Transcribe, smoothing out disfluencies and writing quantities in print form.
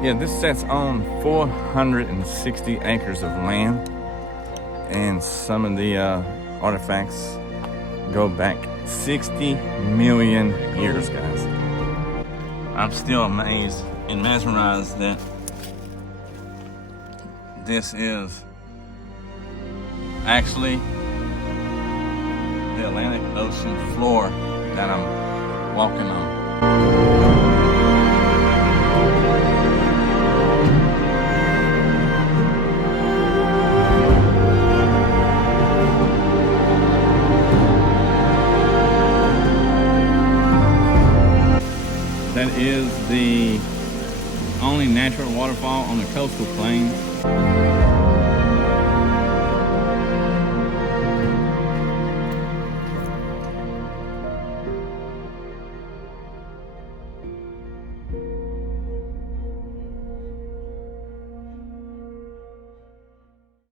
Yeah, this sets on 460 acres of land, and some of the artifacts go back 60 million years, guys. I'm still amazed and mesmerized that this is actually the Atlantic Ocean floor that I'm walking on. That is the only natural waterfall on the coastal plains.